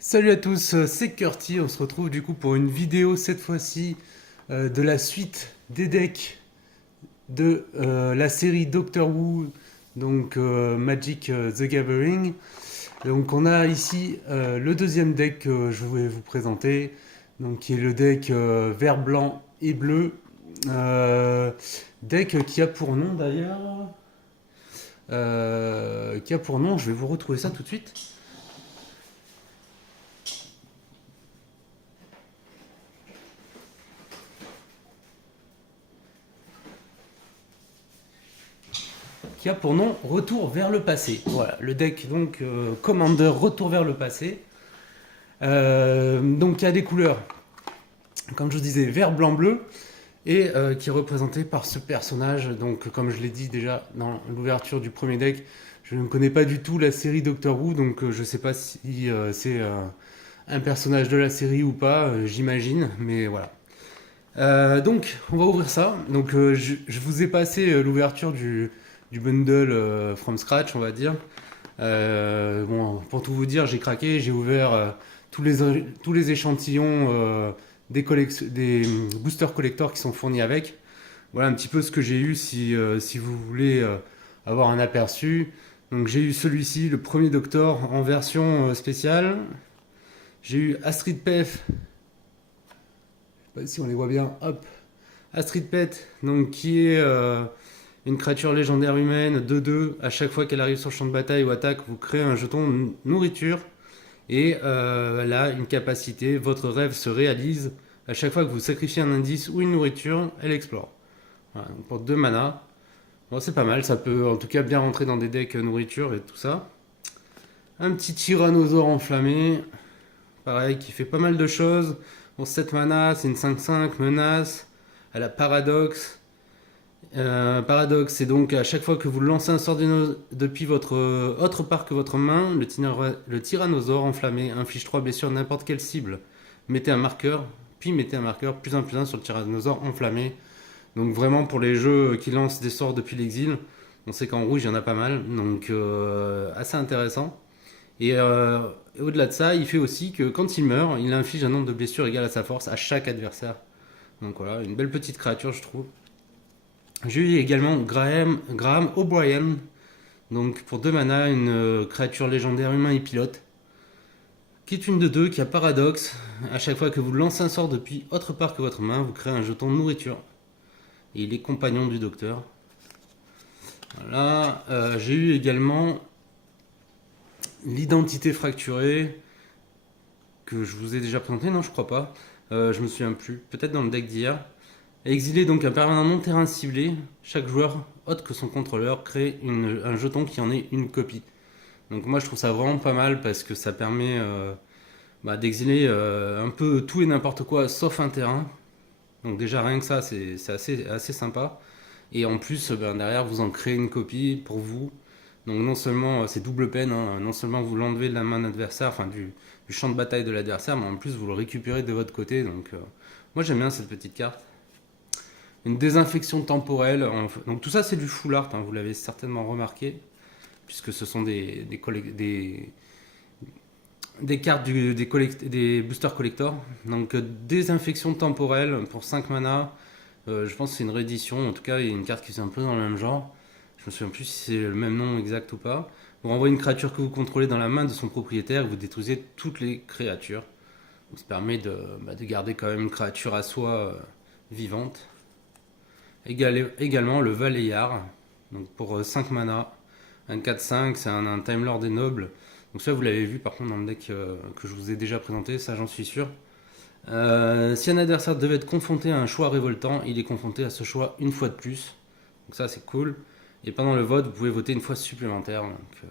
Salut à tous, c'est Curti. On se retrouve du coup pour une vidéo cette fois-ci de la suite des decks de la série Doctor Who, donc Magic the Gathering. Donc on a ici le deuxième deck que je vais vous présenter, donc qui est le deck vert, blanc et bleu. Deck qui a pour nom d'ailleurs, qui a pour nom, je vais vous retrouver ça tout de suite. Qui a pour nom Retour vers le passé. Voilà, le deck donc Commander Retour vers le passé. Donc il y a des couleurs, comme je vous disais, vert, blanc, bleu, et qui est représenté par ce personnage. Donc comme je l'ai dit déjà dans l'ouverture du premier deck, je ne connais pas du tout la série Doctor Who, donc je ne sais pas si c'est un personnage de la série ou pas, j'imagine, mais voilà. Donc, on va ouvrir ça. Donc, je vous ai passé l'ouverture du bundle from scratch, on va dire. Bon, pour tout vous dire, j'ai craqué, j'ai ouvert tous les échantillons des boosters collector qui sont fournis avec. Voilà un petit peu ce que j'ai eu si vous voulez avoir un aperçu. Donc, j'ai eu celui-ci, le premier Doctor en version spéciale. J'ai eu Astrid Pef, je sais pas si on les voit bien, hop, Astrid Pet, donc qui est une créature légendaire humaine 2-2. À chaque fois qu'elle arrive sur le champ de bataille ou attaque, vous créez un jeton nourriture. Et elle a une capacité, votre rêve se réalise. À chaque fois que vous sacrifiez un indice ou une nourriture, elle explore. Voilà, donc pour 2 mana. Bon, c'est pas mal, ça peut en tout cas bien rentrer dans des decks nourriture et tout ça. Un petit tyrannosaure enflammé, pareil, qui fait pas mal de choses. Bon, 7 mana, c'est une 5-5, menace. Elle a paradoxe. Paradoxe, c'est donc à chaque fois que vous lancez un sort depuis votre autre part que votre main, le tyrannosaure enflammé inflige 3 blessures à n'importe quelle cible. Mettez un marqueur, puis mettez un marqueur plus un sur le tyrannosaure enflammé. Donc vraiment pour les jeux qui lancent des sorts depuis l'exil, on sait qu'en rouge il y en a pas mal, donc assez intéressant. Et au-delà de ça, il fait aussi que quand il meurt, il inflige un nombre de blessures égal à sa force à chaque adversaire. Donc voilà, une belle petite créature je trouve. J'ai eu également Graham O'Brien, donc pour 2 mana, une créature légendaire humain et pilote, qui est une de 2, qui a paradoxe. À chaque fois que vous lancez un sort depuis autre part que votre main, vous créez un jeton de nourriture. Et il est compagnon du docteur. Voilà. J'ai eu également l'identité fracturée, que je vous ai déjà présenté, non je crois pas. Je me souviens plus, peut-être dans le deck d'hier. Exilé donc un permanent non terrain ciblé, chaque joueur, autre que son contrôleur, crée un jeton qui en est une copie. Donc moi je trouve ça vraiment pas mal parce que ça permet d'exiler un peu tout et n'importe quoi sauf un terrain. Donc déjà rien que ça c'est assez sympa. Et en plus derrière vous en créez une copie pour vous. Donc non seulement c'est double peine, hein, non seulement vous l'enlevez de la main adversaire, enfin du champ de bataille de l'adversaire, mais en plus vous le récupérez de votre côté. Donc moi j'aime bien cette petite carte. Une désinfection temporelle. Donc tout ça c'est du full art, hein, vous l'avez certainement remarqué, puisque ce sont des cartes des boosters collector. Donc désinfection temporelle pour 5 mana. Je pense que c'est une réédition, en tout cas il y a une carte qui est un peu dans le même genre. Je me souviens plus si c'est le même nom exact ou pas. Vous renvoyez une créature que vous contrôlez dans la main de son propriétaire et vous détruisez toutes les créatures. Donc, ça permet de garder quand même une créature à soi vivante. Également le Valéyard, donc pour 5 mana, un 4-5, c'est un Time Lord des Nobles. Donc ça vous l'avez vu par contre dans le deck que je vous ai déjà présenté, ça j'en suis sûr. Si un adversaire devait être confronté à un choix révoltant, il est confronté à ce choix une fois de plus. Donc ça c'est cool. Et pendant le vote, vous pouvez voter une fois supplémentaire. Donc,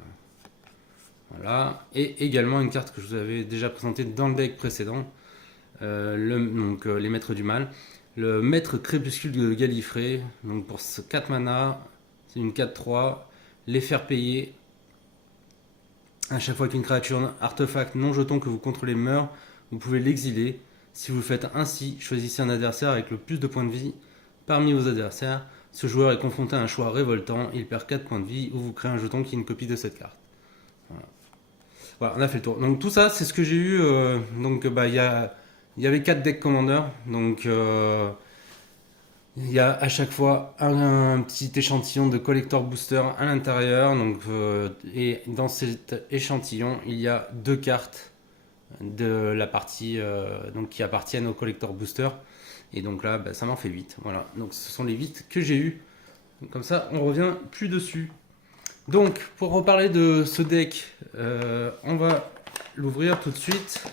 voilà. Et également une carte que je vous avais déjà présentée dans le deck précédent, les Maîtres du Mal. Le Maître Crépuscule de Gallifrey, donc pour 4 mana, c'est une 4-3. Les faire payer. À chaque fois qu'une créature artefact non jeton que vous contrôlez meurt, vous pouvez l'exiler. Si vous le faites ainsi, choisissez un adversaire avec le plus de points de vie parmi vos adversaires. Ce joueur est confronté à un choix révoltant, il perd 4 points de vie ou vous créez un jeton qui est une copie de cette carte. Voilà. Voilà, on a fait le tour. Donc tout ça, c'est ce que j'ai eu. Donc bah il y avait 4 decks Commander. Donc il y a à chaque fois un petit échantillon de collector booster à l'intérieur. Donc et dans cet échantillon, il y a 2 cartes de la partie donc qui appartiennent au collector booster. Et donc là, bah, ça m'en fait 8. Voilà. Donc ce sont les 8 que j'ai eu. Comme ça, on revient plus dessus. Donc, pour reparler de ce deck, on va l'ouvrir tout de suite.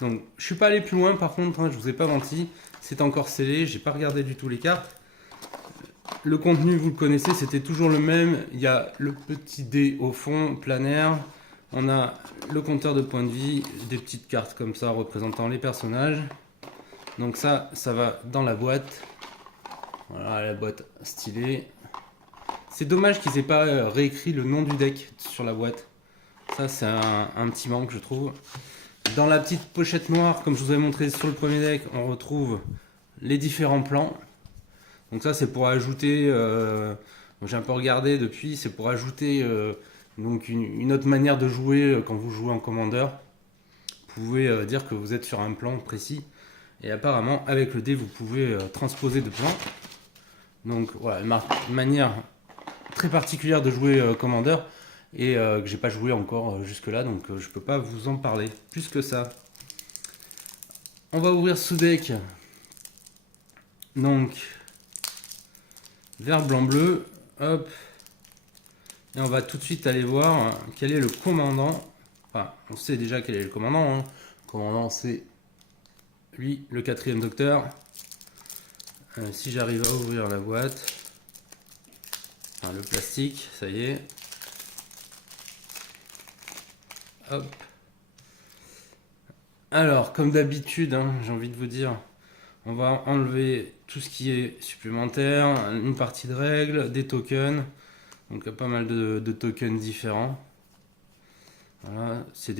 Donc, je suis pas allé plus loin par contre, hein, je vous ai pas menti. C'est encore scellé, j'ai pas regardé du tout les cartes. Le contenu, vous le connaissez, c'était toujours le même. Il y a le petit dé au fond, planaire. On a le compteur de points de vie, des petites cartes comme ça représentant les personnages. Donc ça va dans la boîte. Voilà la boîte stylée. C'est dommage qu'ils aient pas réécrit le nom du deck sur la boîte. Ça c'est un petit manque je trouve. Dans la petite pochette noire, comme je vous avais montré sur le premier deck, on retrouve les différents plans. Donc ça c'est pour ajouter, j'ai un peu regardé depuis, c'est pour ajouter donc une autre manière de jouer quand vous jouez en Commander. Vous pouvez dire que vous êtes sur un plan précis. Et apparemment avec le dé vous pouvez transposer de plans. Donc voilà, une manière très particulière de jouer Commander et que j'ai pas joué encore jusque là, donc je peux pas vous en parler plus que ça. On va ouvrir ce deck. Donc vert blanc bleu, hop, et on va tout de suite aller voir quel est le commandant. Enfin, on sait déjà quel est le commandant, hein. Le commandant c'est lui, le 4e docteur. Si j'arrive à ouvrir la boîte, enfin, le plastique, ça y est. Hop. Alors, comme d'habitude, hein, j'ai envie de vous dire, on va enlever tout ce qui est supplémentaire, une partie de règles, des tokens. Donc, il y a pas mal de tokens différents. Voilà, ce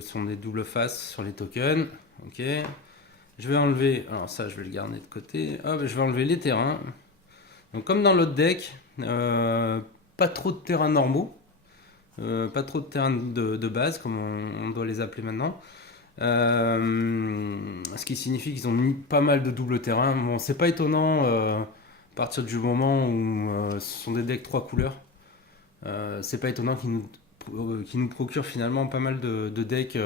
sont des doubles faces sur les tokens. Ok. Je vais enlever, alors ça, je vais le garder de côté. Hop, je vais enlever les terrains. Donc, comme dans l'autre deck, pas trop de terrains normaux. Pas trop de terrains de base, comme on doit les appeler maintenant. Ce qui signifie qu'ils ont mis pas mal de double terrain. Bon, c'est pas étonnant à partir du moment où ce sont des decks 3 couleurs. C'est pas étonnant qu'ils nous procurent finalement pas mal de decks,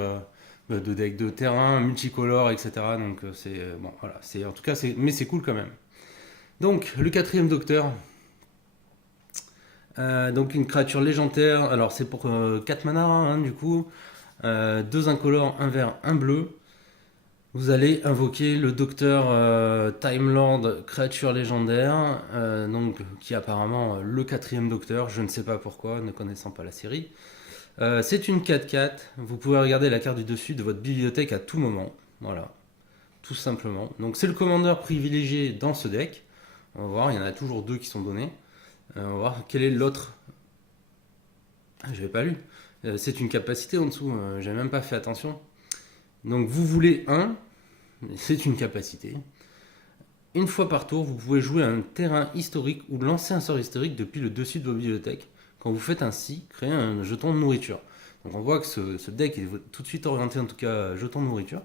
de terrain multicolores, etc. Donc c'est bon, voilà. En tout cas, mais c'est cool quand même. Donc le 4e docteur. Donc une créature légendaire. Alors c'est pour 4 mana hein, du coup. 2 incolores, 1 vert, 1 bleu. Vous allez invoquer le docteur Time Lord, créature légendaire, donc, qui est apparemment le 4e docteur, je ne sais pas pourquoi, ne connaissant pas la série. C'est une 4/4, vous pouvez regarder la carte du dessus de votre bibliothèque à tout moment, voilà, tout simplement. Donc c'est le commandeur privilégié dans ce deck, on va voir, il y en a toujours 2 qui sont donnés. On va voir quel est l'autre. Ah, j'avais pas lu. C'est une capacité en dessous, j'avais même pas fait attention. Donc vous voulez 1, c'est une capacité. Une fois par tour, vous pouvez jouer un terrain historique ou lancer un sort historique depuis le dessus de vos bibliothèques. Quand vous faites ainsi, créez un jeton de nourriture. Donc on voit que ce deck est tout de suite orienté en tout cas jeton de nourriture.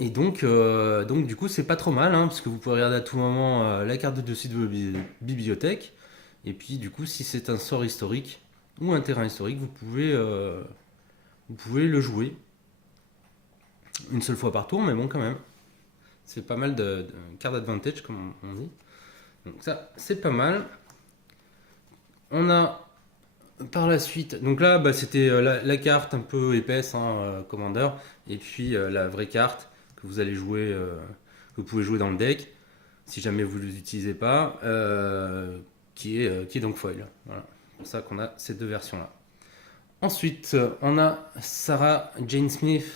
Et donc du coup c'est pas trop mal, hein, parce que vous pouvez regarder à tout moment la carte de dessus de vos bibliothèques. Et puis du coup si c'est un sort historique ou un terrain historique, vous pouvez le jouer une seule fois par tour, mais bon quand même. C'est pas mal de card advantage comme on dit. Donc ça c'est pas mal. On a par la suite, donc là bah, c'était la carte un peu épaisse, hein, Commander, et puis la vraie carte que vous allez jouer, que vous pouvez jouer dans le deck, si jamais vous ne l'utilisez pas, qui est donc foil. Voilà. C'est pour ça qu'on a ces 2 versions-là. Ensuite, on a Sarah Jane Smith,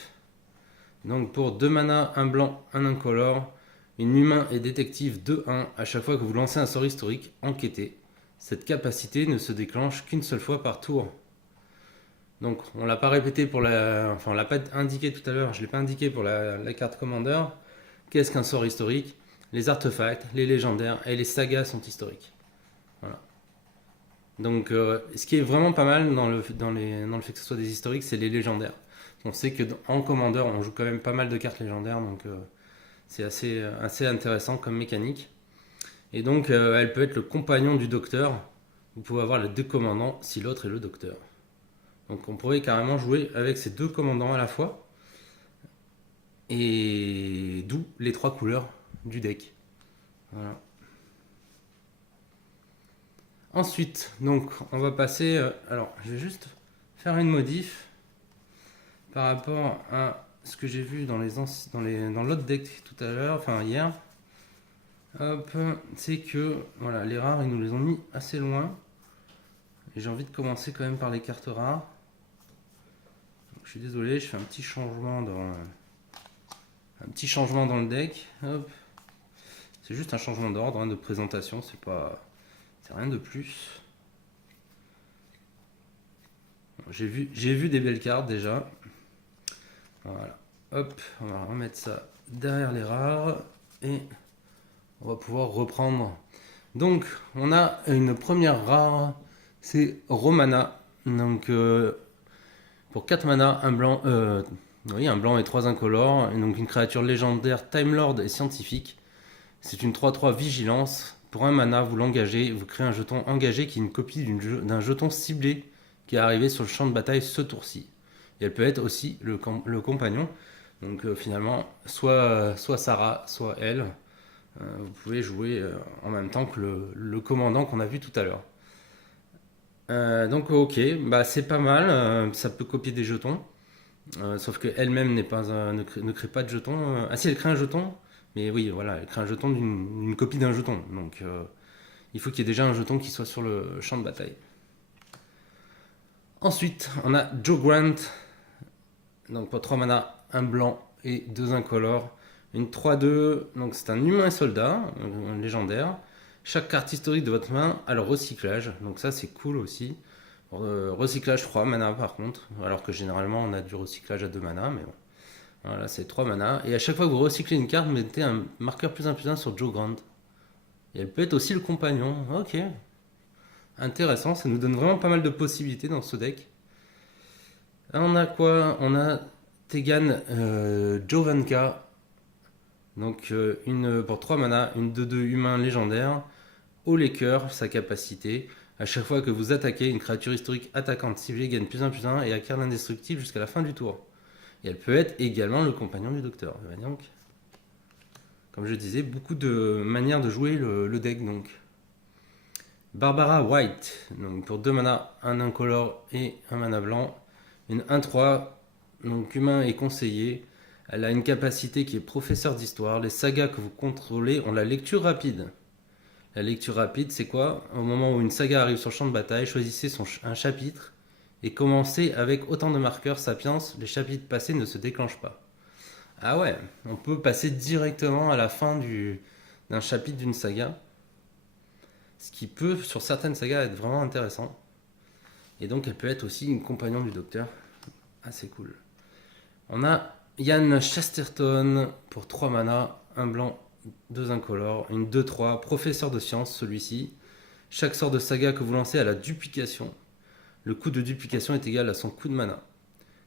donc pour 2 mana, 1 blanc, 1 incolore, une humain et détective 2/1 à chaque fois que vous lancez un sort historique, enquêtez. Cette capacité ne se déclenche qu'une seule fois par tour. Donc on l'a pas répété pour enfin on l'a pas indiqué tout à l'heure, je l'ai pas indiqué pour la carte Commander. Qu'est-ce qu'un sort historique? Les artefacts, les légendaires et les sagas sont historiques. Voilà. Donc, ce qui est vraiment pas mal dans le fait que ce soit des historiques, c'est les légendaires. On sait que en commandeur, on joue quand même pas mal de cartes légendaires, donc c'est assez intéressant comme mécanique. Et donc, elle peut être le compagnon du docteur. Vous pouvez avoir les deux commandants si l'autre est le docteur. Donc, on pourrait carrément jouer avec ces deux commandants à la fois. Et d'où les trois couleurs du deck. Voilà. Ensuite, donc, on va passer. Alors, je vais juste faire une modif par rapport à ce que j'ai vu dans l'autre deck tout à l'heure, enfin hier. Hop, c'est que voilà, les rares, ils nous les ont mis assez loin. Et j'ai envie de commencer quand même par les cartes rares. Donc, je suis désolé, je fais un petit changement dans le deck. Hop. C'est juste un changement d'ordre, hein, de présentation, c'est rien de plus. J'ai vu des belles cartes déjà. Voilà. Hop, on va remettre ça derrière les rares et on va pouvoir reprendre. Donc, on a une première rare, c'est Romana. Donc, pour 4 mana, un blanc, un blanc et 3 incolores. Et donc, une créature légendaire, Time Lord et scientifique. C'est une 3/3 vigilance. Pour un mana, vous l'engagez, vous créez un jeton engagé qui est une copie d'un jeton ciblé qui est arrivé sur le champ de bataille ce tour-ci. Et elle peut être aussi le compagnon. Donc finalement, soit Sarah, soit elle. Vous pouvez jouer en même temps que le commandant qu'on a vu tout à l'heure. Donc ok, bah c'est pas mal. Ça peut copier des jetons. Sauf qu'elle-même ne crée pas de jetons. Ah si, elle crée un jeton. Mais oui, voilà, elle crée un jeton d'une copie d'un jeton. Donc il faut qu'il y ait déjà un jeton qui soit sur le champ de bataille. Ensuite, on a Joe Grant. Donc pour 3 mana, un blanc et 2 incolores. Une 3/2, donc c'est un humain soldat, un légendaire. Chaque carte historique de votre main a le recyclage, donc ça c'est cool aussi. Recyclage 3 mana par contre, alors que généralement on a du recyclage à 2 mana, mais bon. Voilà, c'est 3 mana. Et à chaque fois que vous recyclez une carte, mettez un marqueur +1/+1 sur Joe Grant. Et elle peut être aussi le compagnon. Ok. Intéressant, ça nous donne vraiment pas mal de possibilités dans ce deck. Là, on a quoi? On a Tegan Jovanka. Donc pour 3 mana, une 2/2 humain légendaire. Au cœur, sa capacité. À chaque fois que vous attaquez, une créature historique attaquante ciblée gagne +1/+1 et acquiert l'indestructible jusqu'à la fin du tour. Et elle peut être également le compagnon du docteur. Donc, comme je disais, beaucoup de manières de jouer le deck. Donc, Barbara White, donc pour 2 mana, un incolore et un mana blanc. Une 1/3, donc humain et conseiller. Elle a une capacité qui est professeur d'histoire. Les sagas que vous contrôlez ont la lecture rapide. La lecture rapide, c'est quoi? Au moment où une saga arrive sur le champ de bataille, choisissez un chapitre et commencez avec autant de marqueurs Sapiens. Les chapitres passés ne se déclenchent pas. Ah ouais, on peut passer directement à la fin d'un chapitre d'une saga. Ce qui peut, sur certaines sagas, être vraiment intéressant. Et donc, elle peut être aussi une compagnon du docteur. Assez cool. On a Ian Chesterton pour 3 mana, un blanc, 2 incolores, une 2/3, professeur de sciences celui-ci. Chaque sort de saga que vous lancez a la duplication. Le coût de duplication est égal à son coût de mana.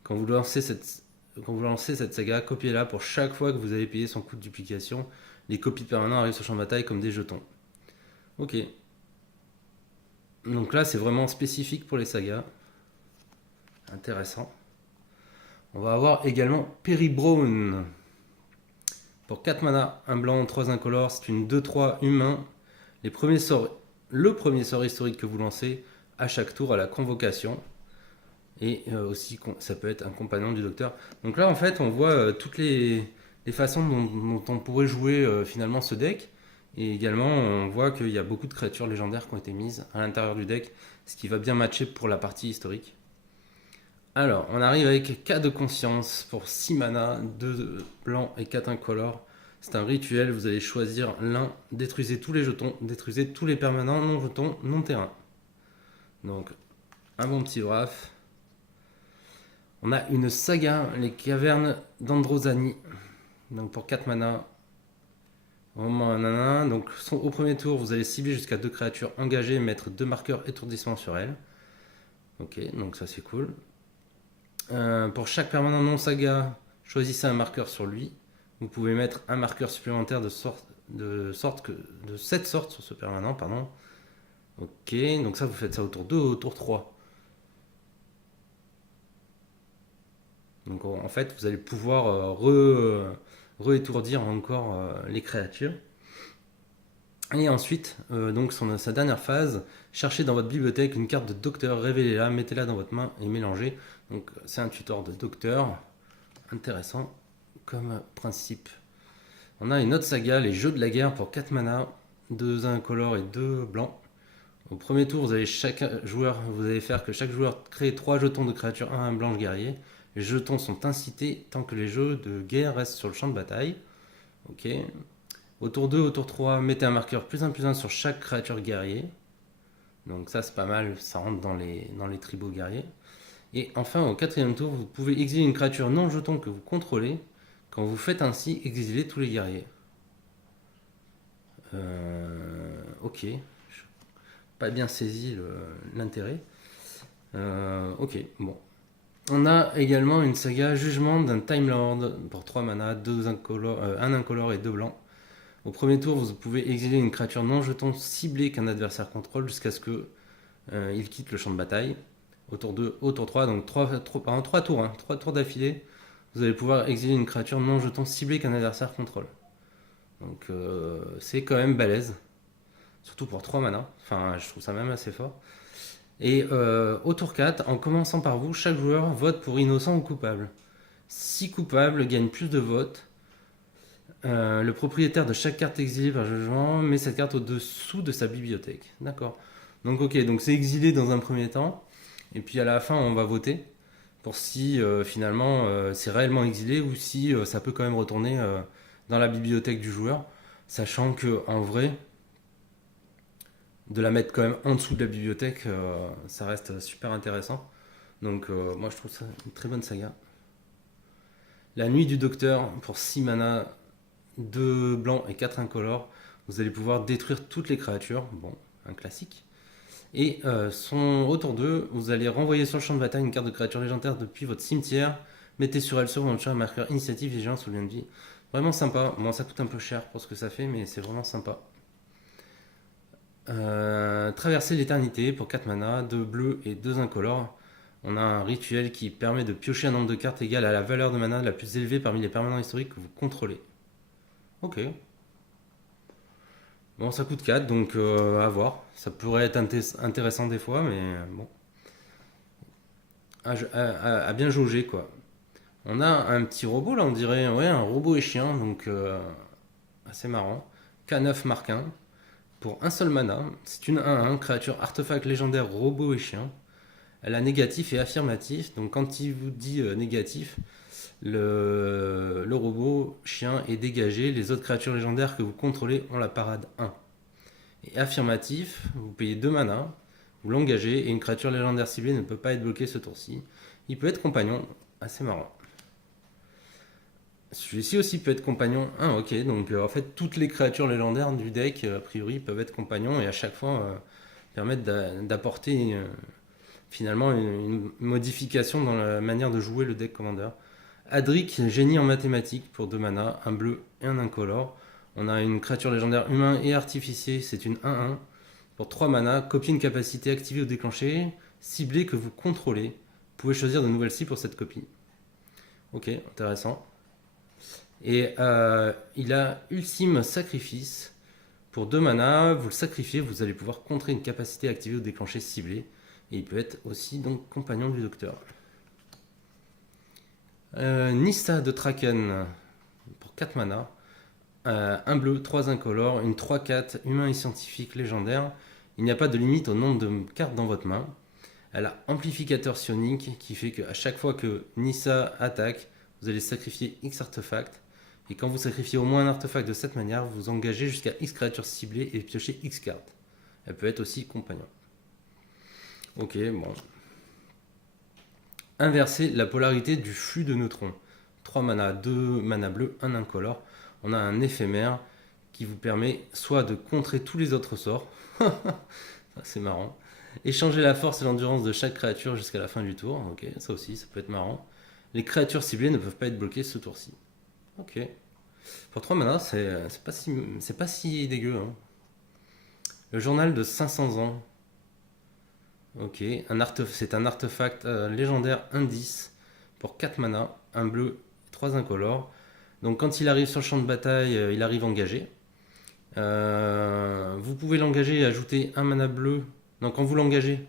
Quand vous lancez cette saga, copiez-la pour chaque fois que vous avez payé son coût de duplication. Les copies permanentes arrivent sur le champ de bataille comme des jetons. Ok. Donc là, c'est vraiment spécifique pour les sagas. Intéressant. On va avoir également Perry Brown. Pour 4 mana, un blanc, 3 incolores, c'est une 2/3 humain. Le premier sort historique que vous lancez à chaque tour à la convocation. Et aussi, ça peut être un compagnon du docteur. Donc là, en fait, on voit toutes les façons dont on pourrait jouer finalement ce deck. Et également, on voit qu'il y a beaucoup de créatures légendaires qui ont été mises à l'intérieur du deck, ce qui va bien matcher pour la partie historique. Alors, on arrive avec Cas de conscience pour 6 mana, 2 blancs et 4 incolores. C'est un rituel, vous allez choisir l'un, détruisez tous les jetons, détruisez tous les permanents non jetons, non terrain. Donc, un bon petit braf. On a une saga, les cavernes d'Androsani. Donc pour 4 mana. Donc au premier tour, vous allez cibler jusqu'à 2 créatures engagées et mettre 2 marqueurs étourdissement sur elles. Ok, donc ça c'est cool. Pour chaque permanent non saga, choisissez un marqueur sur lui. Vous pouvez mettre un marqueur supplémentaire de cette sorte sur ce permanent, pardon. Ok, donc ça vous faites ça au tour 2 ou au tour 3. Donc en fait, vous allez pouvoir re-étourdir encore les créatures. Et ensuite, donc sa dernière phase, cherchez dans votre bibliothèque une carte de docteur, révélez-la, mettez-la dans votre main et mélangez. Donc c'est un tutor de docteur, intéressant comme principe. On a une autre saga, les jeux de la guerre pour 4 mana, 2 incolores et 2 blancs. Au premier tour, vous allez faire que chaque joueur crée 3 jetons de créatures 1 blanche guerrier. Les jetons sont incités tant que les jeux de guerre restent sur le champ de bataille. Ok. Au tour 2, au tour 3, mettez un marqueur +1/+1 sur chaque créature guerrier. Donc ça c'est pas mal, ça rentre dans les tribaux guerriers. Et enfin au quatrième tour, vous pouvez exiler une créature non jeton que vous contrôlez. Quand vous faites ainsi, exilez tous les guerriers. Ok, pas bien saisi l'intérêt. Ok, bon. On a également une saga Jugement d'un Time Lord pour 3 mana, 1 incolore et 2 blancs. Au premier tour, vous pouvez exiler une créature non jeton ciblée qu'un adversaire contrôle jusqu'à ce que il quitte le champ de bataille. Au tour 2, au tour 3, donc 3 tours, 3 tours d'affilée, vous allez pouvoir exiler une créature non jeton ciblée qu'un adversaire contrôle. Donc c'est quand même balèze, surtout pour 3 mana. Enfin, je trouve ça même assez fort. Et au tour 4, en commençant par vous, chaque joueur vote pour innocent ou coupable. Si coupable gagne plus de votes, le propriétaire de chaque carte exilée par jugement met cette carte au-dessous de sa bibliothèque. D'accord. Donc ok, donc c'est exilé dans un premier temps, et puis à la fin on va voter pour si finalement c'est réellement exilé ou si ça peut quand même retourner dans la bibliothèque du joueur, sachant que en vrai, de la mettre quand même en dessous de la bibliothèque, ça reste super intéressant. Donc moi je trouve ça une très bonne saga. La nuit du docteur pour 6 mana, 2 blancs et 4 incolores, vous allez pouvoir détruire toutes les créatures. Bon, un classique. Et au tour 2, vous allez renvoyer sur le champ de bataille une carte de créature légendaire depuis votre cimetière. Mettez sur elle sur votre champ un marqueur initiative, vigilance ou lien de vie. Vraiment sympa. Bon, ça coûte un peu cher pour ce que ça fait, mais c'est vraiment sympa. Traverser l'éternité pour 4 mana, 2 bleus et 2 incolores. On a un rituel qui permet de piocher un nombre de cartes égal à la valeur de mana la plus élevée parmi les permanents historiques que vous contrôlez. Ok. Bon, ça coûte 4, donc à voir. Ça pourrait être intéressant des fois, mais bon. À bien jauger, quoi. On a un petit robot, là, on dirait. Ouais, un robot et chien, donc assez marrant. K9 Mark 1. Pour un seul mana, c'est une 1-1, créature artefact légendaire robot et chien. Elle a négatif et affirmatif, donc quand il vous dit négatif, le robot chien est dégagé, les autres créatures légendaires que vous contrôlez ont la parade 1. Et affirmatif, vous payez 2 mana, vous l'engagez et une créature légendaire ciblée ne peut pas être bloquée ce tour-ci. Il peut être compagnon, assez marrant. Celui-ci aussi peut être compagnon. Ah ok, donc en fait toutes les créatures légendaires du deck a priori peuvent être compagnons et à chaque fois permettre d'apporter finalement une modification dans la manière de jouer le deck commander. Adric, génie en mathématiques pour 2 mana, un bleu et un incolore. On a une créature légendaire humain et artificier, c'est une 1-1. Pour 3 mana, copier une capacité activée ou déclenchée, ciblée que vous contrôlez. Vous pouvez choisir de nouvelles cibles pour cette copie. Ok, intéressant. Et il a Ultime Sacrifice. Pour 2 mana, vous le sacrifiez, vous allez pouvoir contrer une capacité activée ou déclenchée ciblée. Et il peut être aussi donc compagnon du docteur. Nissa de Traken pour 4 mana. Un bleu, 3 incolores, une 3-4 humain et scientifique légendaire. Il n'y a pas de limite au nombre de cartes dans votre main. Elle a amplificateur psionique qui fait qu'à chaque fois que Nissa attaque, vous allez sacrifier X artefacts. Et quand vous sacrifiez au moins un artefact de cette manière, vous engagez jusqu'à X créatures ciblées et piochez X cartes. Elle peut être aussi compagnon. Ok, bon. Inverser la polarité du flux de neutrons. 3 mana, 2 mana bleus, 1 incolore. On a un éphémère qui vous permet soit de contrer tous les autres sorts, ça, c'est marrant, échanger la force et l'endurance de chaque créature jusqu'à la fin du tour, ok, ça aussi, ça peut être marrant. Les créatures ciblées ne peuvent pas être bloquées ce tour-ci. Ok. Pour 3 mana, c'est pas si dégueu. Hein. Le journal de 500 ans. Ok. C'est un artefact légendaire indice pour 4 mana, un bleu, 3 incolores. Donc quand il arrive sur le champ de bataille, il arrive engagé. Vous pouvez l'engager et ajouter un mana bleu. Donc quand vous l'engagez,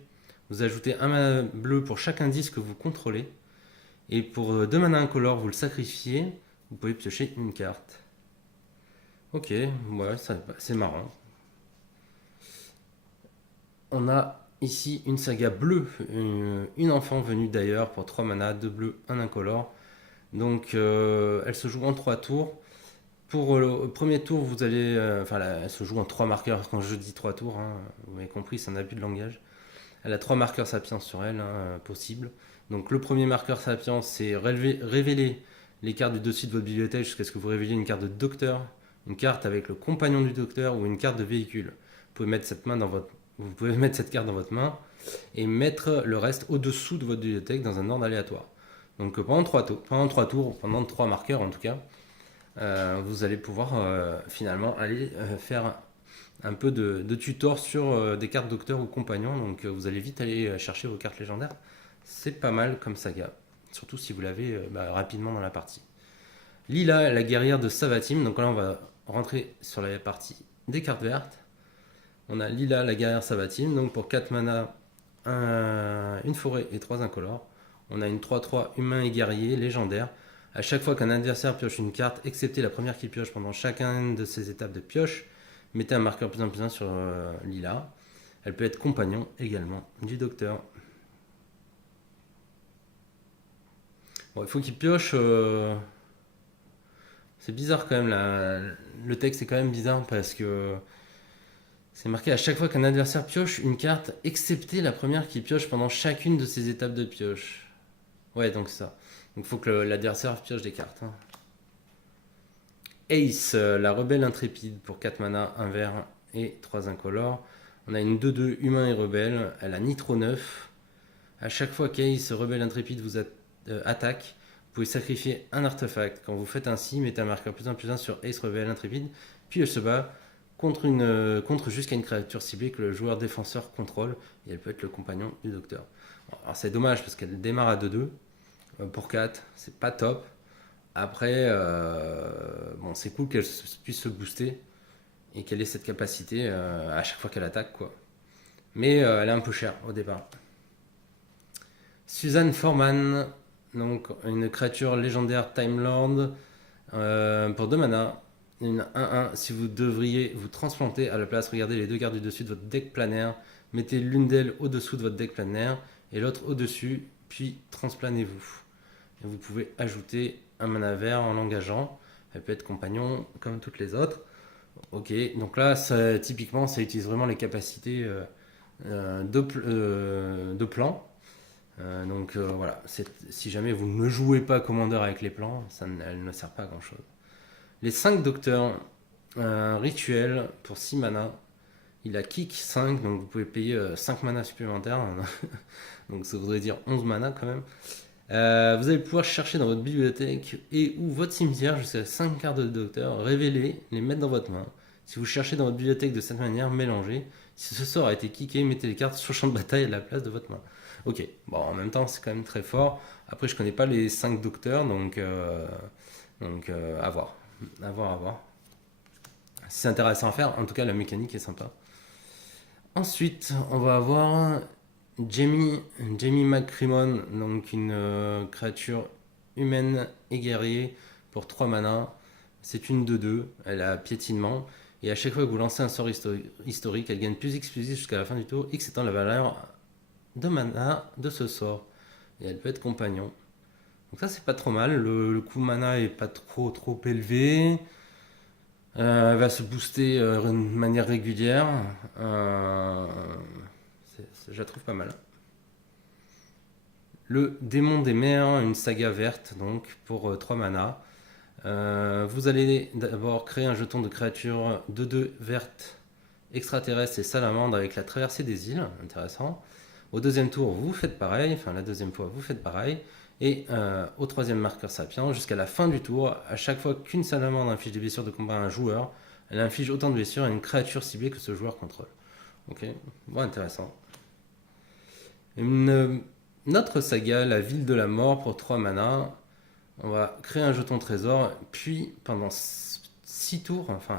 vous ajoutez un mana bleu pour chaque indice que vous contrôlez. Et pour 2 mana incolores, vous le sacrifiez. Vous pouvez piocher une carte. Ok, ouais, c'est marrant. On a ici une saga bleue, une enfant venue d'ailleurs pour 3 mana, 2 bleus, 1 incolore. Donc elle se joue en 3 tours. Pour le premier tour, vous allez. Elle se joue en 3 marqueurs. Quand je dis 3 tours, hein, vous m'avez compris, c'est un abus de langage. Elle a 3 marqueurs sapiens sur elle, hein, possible. Donc le premier marqueur sapiens, c'est révéler les cartes du dessus de votre bibliothèque jusqu'à ce que vous révéliez une carte de docteur, une carte avec le compagnon du docteur ou une carte de véhicule. Vous pouvez mettre cette carte dans votre main et mettre le reste au-dessous de votre bibliothèque dans un ordre aléatoire. Donc pendant 3 tours, pendant 3 marqueurs en tout cas, vous allez pouvoir finalement aller faire un peu de tutor sur des cartes docteur ou compagnon. Donc vous allez vite aller chercher vos cartes légendaires. C'est pas mal comme saga, surtout si vous l'avez rapidement dans la partie. Lila, la guerrière de Savatim. Donc là, on va rentrer sur la partie des cartes vertes. On a Lila, la guerrière Savatim. Donc pour 4 mana, une forêt et 3 incolores. On a une 3-3 humain et guerrier légendaire. À chaque fois qu'un adversaire pioche une carte, excepté la première qu'il pioche pendant chacune de ses étapes de pioche, mettez un marqueur +1/+1 sur Lila. Elle peut être compagnon également du docteur. Bon, il faut qu'il pioche. C'est bizarre quand même. Le texte est quand même bizarre parce que c'est marqué à chaque fois qu'un adversaire pioche une carte, excepté la première qu'il pioche pendant chacune de ses étapes de pioche. Ouais, donc ça. Donc il faut que l'adversaire pioche des cartes. Hein. Ace, la rebelle intrépide pour 4 mana, 1 vert et 3 incolores. On a une 2-2 humain et rebelle. Elle a Nitro 9. À chaque fois qu'Ace, rebelle intrépide, vous attaque, vous pouvez sacrifier un artefact. Quand vous faites ainsi, mettez un marqueur +1/+1 sur Ace, rebelle intrépide. Puis elle se bat contre jusqu'à une créature ciblée que le joueur défenseur contrôle. Et elle peut être le compagnon du docteur. Alors c'est dommage parce qu'elle démarre à 2-2. Pour 4, c'est pas top. Après, c'est cool qu'elle puisse se booster et qu'elle ait cette capacité à chaque fois qu'elle attaque, quoi. Mais elle est un peu chère au départ. Suzanne Foreman, donc une créature légendaire Time Lord pour 2 mana. Une 1-1, si vous devriez vous transplanter à la place, regardez les 2 cartes du dessus de votre deck planaire, mettez l'une d'elles au-dessous de votre deck planaire et l'autre au-dessus, puis transplanez-vous. Et vous pouvez ajouter un mana vert en l'engageant. Elle peut être compagnon comme toutes les autres. Ok, donc là, typiquement, ça utilise vraiment les capacités de plan. Voilà, si jamais vous ne jouez pas commandeur avec les plans, elle ne sert pas à grand chose. Les 5 docteurs, rituel pour 6 mana. Il a kick 5, donc vous pouvez payer 5 mana supplémentaires. Donc ça voudrait dire 11 mana quand même. Vous allez pouvoir chercher dans votre bibliothèque et ou votre cimetière jusqu'à 5 cartes de docteur, révéler, les mettre dans votre main. Si vous cherchez dans votre bibliothèque de cette manière, mélangez. Si ce sort a été kické, mettez les cartes sur le champ de bataille à la place de votre main. Ok, bon, en même temps, c'est quand même très fort. Après, je connais pas les 5 docteurs, donc à voir. À voir. C'est intéressant à faire, en tout cas, la mécanique est sympa. Ensuite, on va avoir Jamie McCrimmon, donc une créature humaine et guerrier pour 3 mana. C'est une 2-2, elle a piétinement. Et à chaque fois que vous lancez un sort historique, elle gagne plus X jusqu'à la fin du tour, X étant la valeur de mana de ce sort. Et elle peut être compagnon. Donc ça, c'est pas trop mal. Le coût mana est pas trop élevé. Elle va se booster de manière régulière. Je la trouve pas mal. Le démon des mers, une saga verte donc pour 3 mana. Vous allez d'abord créer un jeton de créature 2/2 verte extraterrestre et salamandre avec la traversée des îles. Intéressant. Au deuxième tour, vous faites pareil. Enfin, la deuxième fois, vous faites pareil. Et au troisième marqueur sapiens, jusqu'à la fin du tour, à chaque fois qu'une salamandre inflige des blessures de combat à un joueur, elle inflige autant de blessures à une créature ciblée que ce joueur contrôle. Ok, bon, intéressant. Une autre saga, la ville de la mort pour 3 mana. On va créer un jeton trésor, puis pendant 6 tours, enfin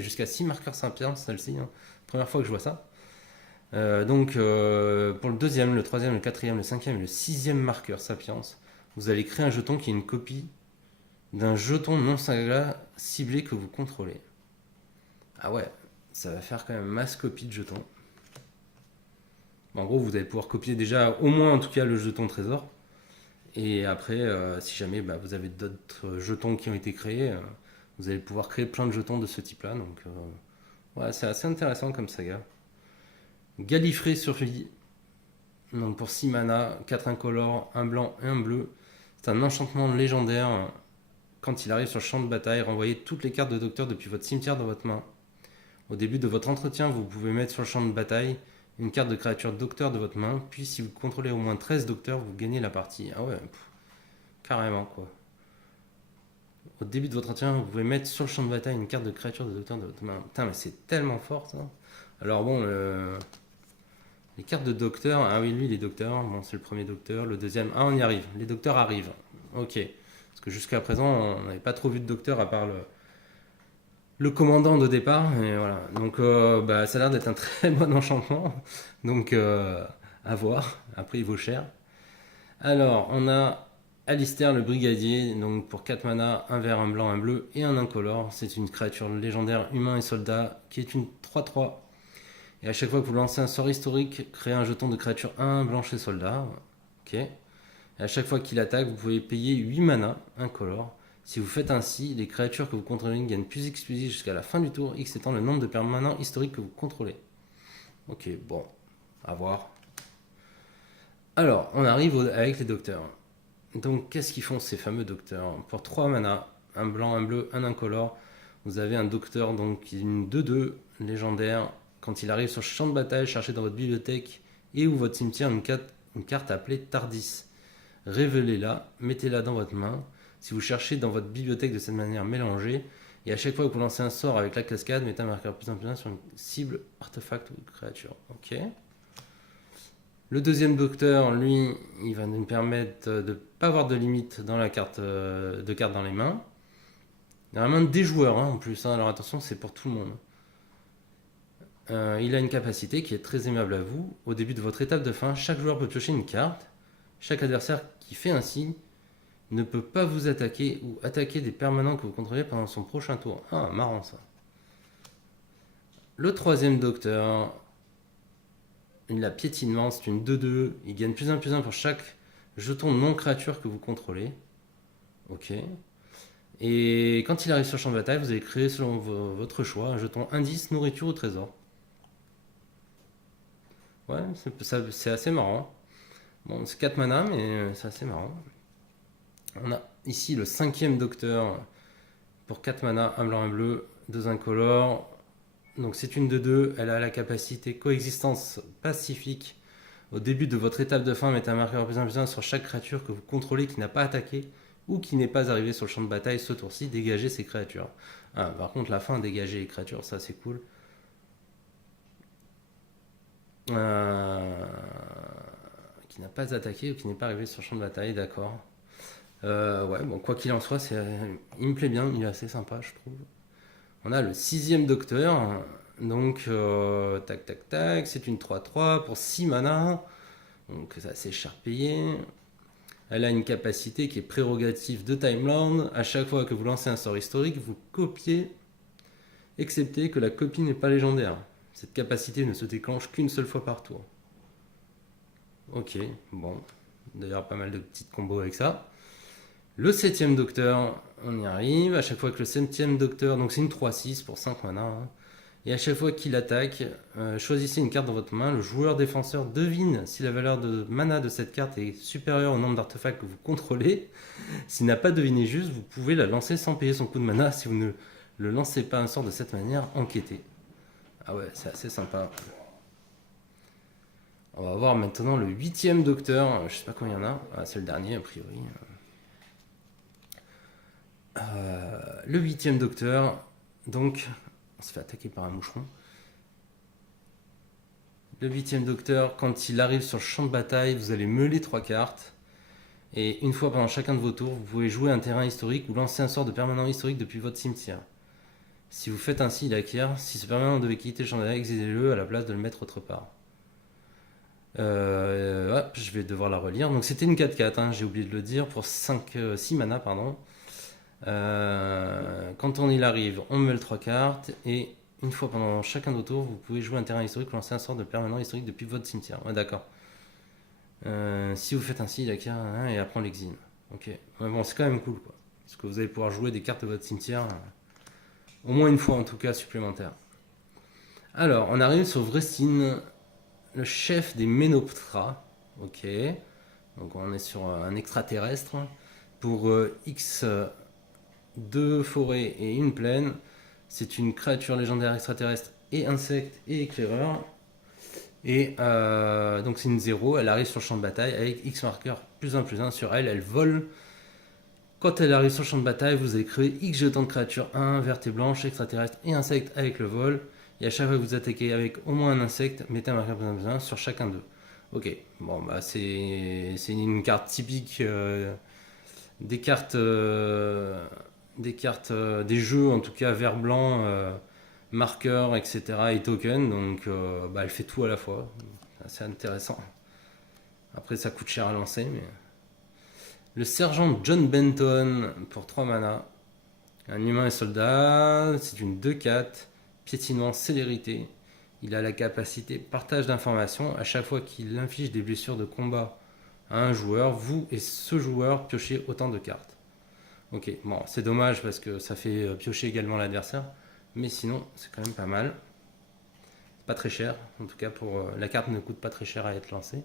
jusqu'à 6 marqueurs sapiens, celle-ci, hein. Première fois que je vois ça. Pour le deuxième, le troisième, le quatrième, le cinquième et le sixième marqueur sapiens, vous allez créer un jeton qui est une copie d'un jeton non saga ciblé que vous contrôlez. Ah ouais, ça va faire quand même masse copie de jetons. En gros, vous allez pouvoir copier déjà au moins en tout cas le jeton trésor. Et après, si jamais vous avez d'autres jetons qui ont été créés, vous allez pouvoir créer plein de jetons de ce type-là. Donc, ouais, c'est assez intéressant comme saga. Gallifrey survie. Donc pour 6 mana, 4 incolores, un blanc et un bleu. C'est un enchantement légendaire. Quand il arrive sur le champ de bataille, renvoyez toutes les cartes de docteur depuis votre cimetière dans votre main. Au début de votre entretien, vous pouvez mettre sur le champ de bataille une carte de créature docteur de votre main, puis si vous contrôlez au moins 13 docteurs, vous gagnez la partie. Ah ouais, carrément quoi. Au début de votre entretien, vous pouvez mettre sur le champ de bataille une carte de créature de docteur de votre main. Putain, mais c'est tellement fort ça. Alors bon, les cartes de docteur, ah oui, lui, les docteurs, bon, c'est le premier docteur, le deuxième, ah, on y arrive, les docteurs arrivent. Ok, parce que jusqu'à présent, on n'avait pas trop vu de docteur à part le commandant de départ, et voilà. Donc, ça a l'air d'être un très bon enchantement, donc à voir, après il vaut cher. Alors, on a Alistair le brigadier, donc pour 4 mana, un vert, un blanc, un bleu et un incolore. C'est une créature légendaire humain et soldat qui est une 3/3. Et à chaque fois que vous lancez un sort historique, créez un jeton de créature 1, blanche et soldat. Ok. Et à chaque fois qu'il attaque, vous pouvez payer 8 mana, incolore. Si vous faites ainsi, les créatures que vous contrôlez gagnent plus X plus X jusqu'à la fin du tour, X étant le nombre de permanents historiques que vous contrôlez. Ok, bon, à voir. Alors, on arrive avec les docteurs. Donc, qu'est-ce qu'ils font ces fameux docteurs? Pour 3 mana, un blanc, un bleu, un incolore, vous avez un docteur, donc une 2/2 légendaire. Quand il arrive sur le champ de bataille, cherchez dans votre bibliothèque et ou votre cimetière une carte appelée Tardis. Révélez-la, mettez-la dans votre main. Si vous cherchez dans votre bibliothèque de cette manière mélangée, et à chaque fois que vous lancez un sort avec la cascade, mettez un marqueur plus un sur une cible, artefact ou créature. Ok. Le deuxième docteur, lui, il va nous permettre de ne pas avoir de limite dans la carte de cartes dans les mains. Dans la main des joueurs, hein, en plus. Hein, alors attention, c'est pour tout le monde. Il a une capacité qui est très aimable à vous. Au début de votre étape de fin, chaque joueur peut piocher une carte. Chaque adversaire qui fait ainsi ne peut pas vous attaquer ou attaquer des permanents que vous contrôlez pendant son prochain tour. Ah, marrant ça. Le troisième docteur, il a piétinement, c'est une 2/2. Il gagne plus 1 pour chaque jeton non créature que vous contrôlez. Ok. Et quand il arrive sur le champ de bataille, vous allez créer selon votre choix un jeton indice, nourriture ou trésor. Ouais, c'est assez marrant. Bon, c'est 4 mana, mais c'est assez marrant. On a ici le cinquième docteur pour 4 mana, un blanc, un bleu, 2 incolores. Donc c'est une 2/2, elle a la capacité coexistence pacifique. Au début de votre étape de fin, mettez un marqueur plus 1 sur chaque créature que vous contrôlez qui n'a pas attaqué ou qui n'est pas arrivé sur le champ de bataille ce tour-ci, dégagez ces créatures. Ah, par contre, la fin, dégager les créatures, ça c'est cool. Qui n'a pas attaqué ou qui n'est pas arrivé sur le champ de bataille, d'accord. Ouais, bon, quoi qu'il en soit, il me plaît bien, il est assez sympa, je trouve. On a le sixième docteur, donc tac tac tac, c'est une 3/3 pour 6 mana, donc c'est assez cher payé. Elle a une capacité qui est prérogative de Timeland. À chaque fois que vous lancez un sort historique, vous copiez, excepté que la copie n'est pas légendaire. Cette capacité ne se déclenche qu'une seule fois par tour. Ok, bon. D'ailleurs, pas mal de petites combos avec ça. Le septième docteur, on y arrive. À chaque fois que le septième docteur, donc c'est une 3/6 pour 5 mana. Hein. Et à chaque fois qu'il attaque, choisissez une carte dans votre main. Le joueur défenseur devine si la valeur de mana de cette carte est supérieure au nombre d'artefacts que vous contrôlez. S'il n'a pas deviné juste, vous pouvez la lancer sans payer son coup de mana. Si vous ne le lancez pas un sort de cette manière, enquêtez. Ah ouais, c'est assez sympa. On va voir maintenant le 8e docteur. Je sais pas combien il y en a. Ah, c'est le dernier a priori. Le 8e docteur. Donc, on se fait attaquer par un moucheron. Le 8e docteur, quand il arrive sur le champ de bataille, vous allez meuler 3 cartes. Et une fois pendant chacun de vos tours, vous pouvez jouer un terrain historique ou lancer un sort de permanent historique depuis votre cimetière. Si vous faites ainsi, il acquiert. Si ce permanent devait quitter le champ de bataille, exilez-le à la place de le mettre autre part. Hop, je vais devoir la relire. Donc c'était une 4-4, hein, j'ai oublié de le dire, pour 6 mana, pardon. Quand on y arrive, on meule 3 cartes, et une fois pendant chacun de vos tours, vous pouvez jouer un terrain historique ou lancer un sort de permanent historique depuis votre cimetière. Ouais, d'accord. Si vous faites ainsi, il acquiert et après on l'exile. Ok. Ouais, bon, c'est quand même cool, quoi. Parce que vous allez pouvoir jouer des cartes de votre cimetière, au moins une fois en tout cas, supplémentaire. Alors, on arrive sur Vrestin, le chef des Ménoptera. Ok. Donc on est sur un extraterrestre. Pour X, 2 forêts et une plaine. C'est une créature légendaire extraterrestre et insecte et éclaireur. Et donc c'est une 0, elle arrive sur le champ de bataille avec X marqueur +1/+1 sur elle, elle vole. Quand elle arrive sur le champ de bataille, vous allez créer X jetons de créatures 1, verte et blanche, extraterrestre et insecte avec le vol. Et à chaque fois que vous attaquez avec au moins un insecte, mettez un marqueur +1/+1 sur chacun d'eux. Ok, bon bah c'est une carte typique des cartes des jeux en tout cas vert blanc marqueur etc et token, donc bah, elle fait tout à la fois, c'est intéressant. Après ça coûte cher à lancer, mais le sergent John Benton pour 3 mana, un humain et soldat, c'est une 2/4 piétinement célérité. Il a la capacité partage d'informations. À chaque fois qu'il inflige des blessures de combat à un joueur, vous et ce joueur piochez autant de cartes. Ok, bon, c'est dommage parce que ça fait piocher également l'adversaire, mais sinon, c'est quand même pas mal. Pas très cher, en tout cas, pour la carte ne coûte pas très cher à être lancée.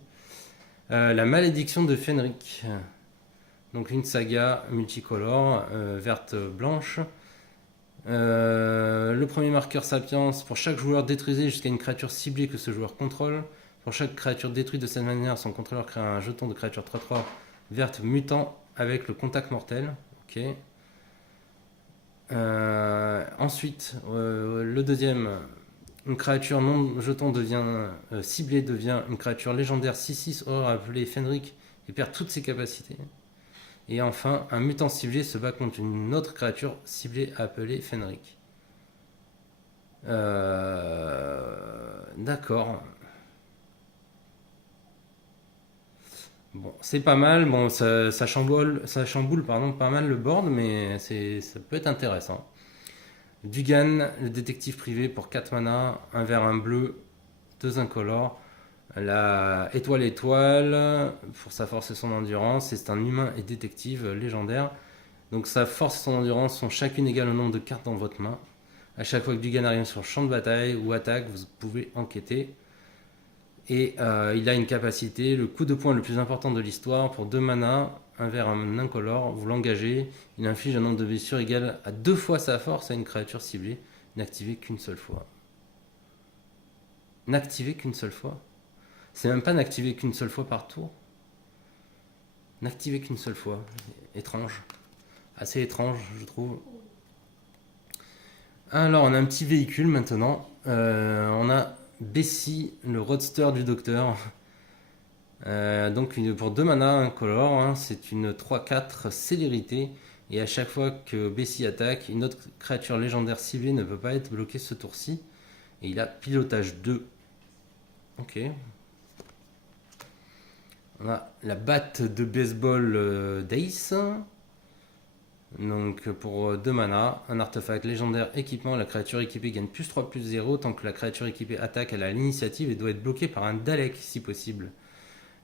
La malédiction de Fenric. Donc une saga multicolore, verte-blanche. Le premier marqueur Sapiens, pour chaque joueur détruisé jusqu'à une créature ciblée que ce joueur contrôle. Pour chaque créature détruite de cette manière, son contrôleur crée un jeton de créature 3/3 verte mutant avec le contact mortel. Ok. Ensuite, le deuxième, une créature non jeton devient ciblée, devient une créature légendaire 6/6 appelée Fenric et perd toutes ses capacités. Et enfin, un mutant ciblé se bat contre une autre créature ciblée appelée Fenric. D'accord. Bon, c'est pas mal. Bon, ça chamboule pardon, pas mal le board, mais ça peut être intéressant. Dugan, le détective privé pour 4 mana, un vert, un bleu, 2 incolores. La étoile, pour sa force et son endurance, c'est un humain et détective légendaire. Donc sa force et son endurance sont chacune égales au nombre de cartes dans votre main. À chaque fois que Dugan arrive sur le champ de bataille ou attaque, vous pouvez enquêter. Et il a une capacité, le coup de poing le plus important de l'histoire, pour 2 mana, un vert, un incolore, vous l'engagez, il inflige un nombre de blessures égal à 2 fois sa force à une créature ciblée, n'activez qu'une seule fois. N'activez qu'une seule fois. C'est même pas n'activer qu'une seule fois par tour. N'activer qu'une seule fois. Étrange. Assez étrange, je trouve. Alors, on a un petit véhicule maintenant. On a Bessie, le roadster du docteur. Donc, pour 2 mana incolore, hein, c'est une 3/4 célérité. Et à chaque fois que Bessie attaque, une autre créature légendaire ciblée ne peut pas être bloquée ce tour-ci. Et il a pilotage 2. Ok. On a la batte de baseball d'Ace. Donc pour 2 mana, un artefact légendaire équipement, la créature équipée gagne +3/+0 tant que la créature équipée attaque, elle a l'initiative et doit être bloquée par un Dalek si possible.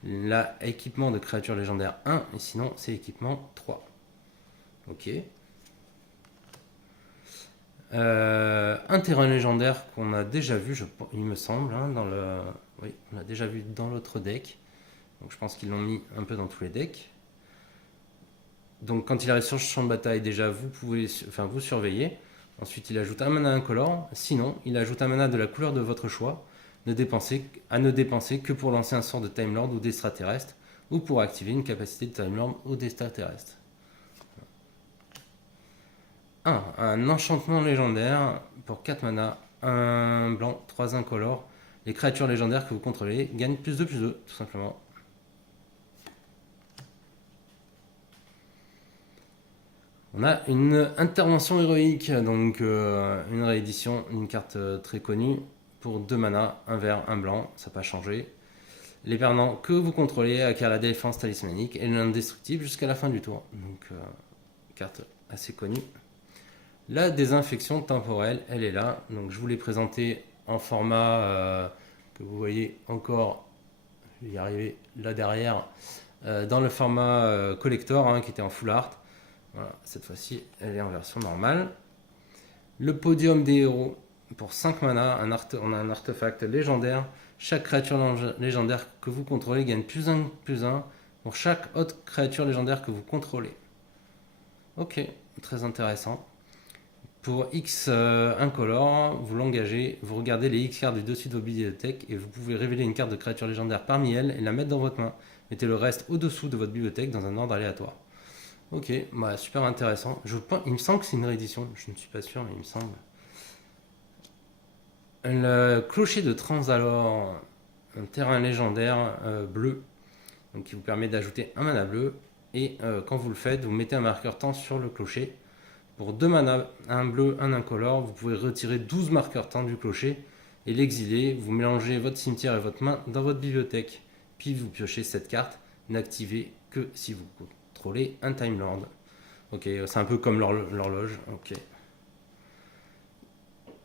Là, équipement de créature légendaire 1 et sinon c'est équipement 3. Ok. Un terrain légendaire qu'on a déjà vu, il me semble, hein, oui, on l'a déjà vu dans l'autre deck. Donc je pense qu'ils l'ont mis un peu dans tous les decks. Donc quand il arrive sur le champ de bataille, déjà vous pouvez, enfin vous surveillez. Ensuite il ajoute un mana incolore. Sinon il ajoute un mana de la couleur de votre choix. Ne dépenser que pour lancer un sort de Time Lord ou d'extraterrestre, ou pour activer une capacité de Time Lord ou d'extraterrestre. Un enchantement légendaire pour 4 mana, un blanc, 3 incolores. Les créatures légendaires que vous contrôlez gagnent +2/+2, tout simplement. On a une intervention héroïque, donc une réédition, une carte très connue pour 2 mana, un vert, un blanc, ça n'a pas changé. Les permanents que vous contrôlez acquièrent la défense talismanique et l'indestructible jusqu'à la fin du tour. Donc, carte assez connue. La désinfection temporelle, elle est là. Donc, je vous l'ai présentée en format que vous voyez encore, je vais y arriver là derrière, dans le format collector hein, qui était en full art. Voilà, cette fois-ci, elle est en version normale. Le podium des héros, pour 5 mana, on a un artefact légendaire. Chaque créature légendaire que vous contrôlez gagne +1/+1 pour chaque autre créature légendaire que vous contrôlez. Ok, très intéressant. Pour X incolore, vous l'engagez, vous regardez les X cartes du dessus de vos bibliothèques et vous pouvez révéler une carte de créature légendaire parmi elles et la mettre dans votre main. Mettez le reste au-dessous de votre bibliothèque dans un ordre aléatoire. Ok, bah, super intéressant. Il me semble que c'est une réédition, je ne suis pas sûr, mais il me semble. Le clocher de Transalore, un terrain légendaire bleu, donc qui vous permet d'ajouter un mana bleu. Et quand vous le faites, vous mettez un marqueur temps sur le clocher. Pour 2 mana, un bleu, un incolore, vous pouvez retirer 12 marqueurs temps du clocher et l'exiler. Vous mélangez votre cimetière et votre main dans votre bibliothèque. Puis vous piochez cette carte, n'activez que si vous contrôlez un Time Lord. Ok, c'est un peu comme l'horloge. Ok.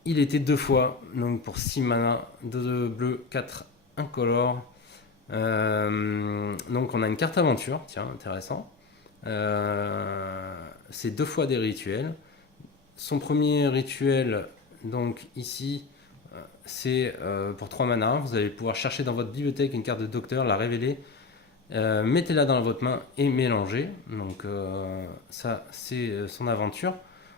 Il était 2 fois, donc pour 6 mana, 2 bleus, 4 incolores. Donc on a une carte aventure, tiens, intéressant. C'est 2 fois des rituels. Son premier rituel, donc ici, c'est pour 3 mana. Vous allez pouvoir chercher dans votre bibliothèque une carte de docteur, la révéler, mettez-la dans votre main et mélanger. Donc ça, c'est son aventure.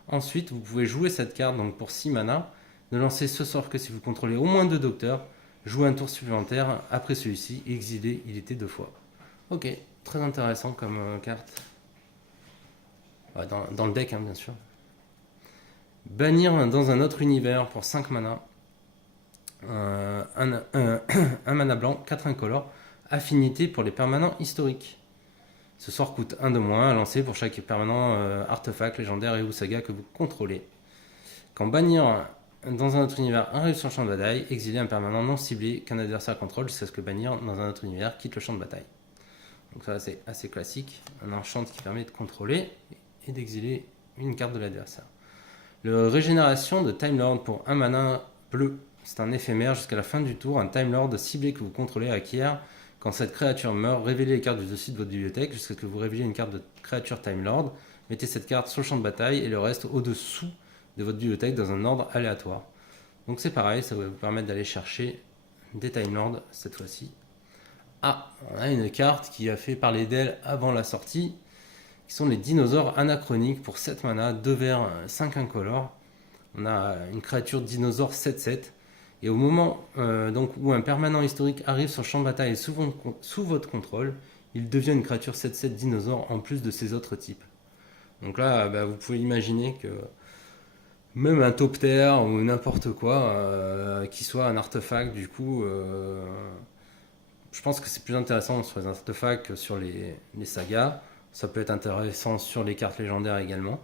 Ensuite, vous pouvez jouer cette carte donc pour 6 mana, ne lancer ce sort que si vous contrôlez au moins 2 docteurs, jouer un tour supplémentaire après celui-ci, exilé, il était 2 fois. Ok, très intéressant comme carte. Dans le deck, hein, bien sûr. Bannir dans un autre univers pour 5 mana. Un mana blanc, 4 incolores. Affinité pour les permanents historiques. Ce sort coûte 1 de moins à lancer pour chaque permanent artefact légendaire et ou saga que vous contrôlez. Quand bannir dans un autre univers arrive sur le champ de bataille, exilez un permanent non ciblé qu'un adversaire contrôle jusqu'à ce que bannir dans un autre univers quitte le champ de bataille. Donc ça c'est assez classique, un enchant qui permet de contrôler et d'exiler une carte de l'adversaire. Le régénération de Time Lord pour un mana bleu, c'est un éphémère jusqu'à la fin du tour, un Time Lord ciblé que vous contrôlez acquiert. Quand cette créature meurt, révélez les cartes du dessus de votre bibliothèque jusqu'à ce que vous révéliez une carte de créature Time Lord. Mettez cette carte sur le champ de bataille et le reste au-dessous de votre bibliothèque dans un ordre aléatoire. Donc c'est pareil, ça va vous permettre d'aller chercher des Time Lords cette fois-ci. Ah, on a une carte qui a fait parler d'elle avant la sortie, qui sont les dinosaures anachroniques pour 7 mana, 2 verts, 5 incolores. On a une créature dinosaure 7/7. Et au moment donc, où un permanent historique arrive sur le champ de bataille sous votre contrôle, il devient une créature 7/7 dinosaure en plus de ses autres types. Donc là, bah, vous pouvez imaginer que même un Topter ou n'importe quoi, qui soit un artefact, du coup, je pense que c'est plus intéressant sur les artefacts que sur les sagas. Ça peut être intéressant sur les cartes légendaires également.